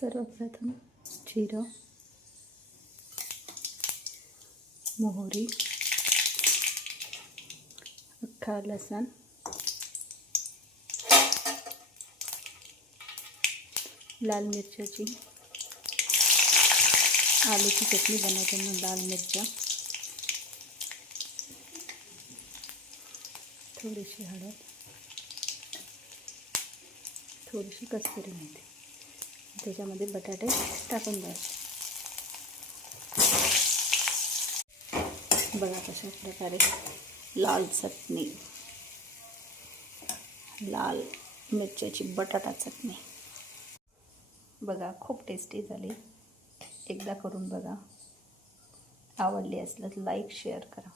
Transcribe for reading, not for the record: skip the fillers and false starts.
सर्वप्रथम जिरं, मोहरी, अख्खा लसूण, लाल मिरच्याची, आलूची चटणी बनवते म्हणून लाल मिरच्या, थोडीशी हळद, थोडीशी कस्तुरी मेथी, त्याच्यामध्ये बटाटे टाकून द्यायचे. बघा कशा प्रकारे लाल चटणी, लाल मिरच्याची बटाटा चटणी बघा खूप टेस्टी झाली. एकदा करून बघा. आवडली असल्यास लाईक शेअर करा.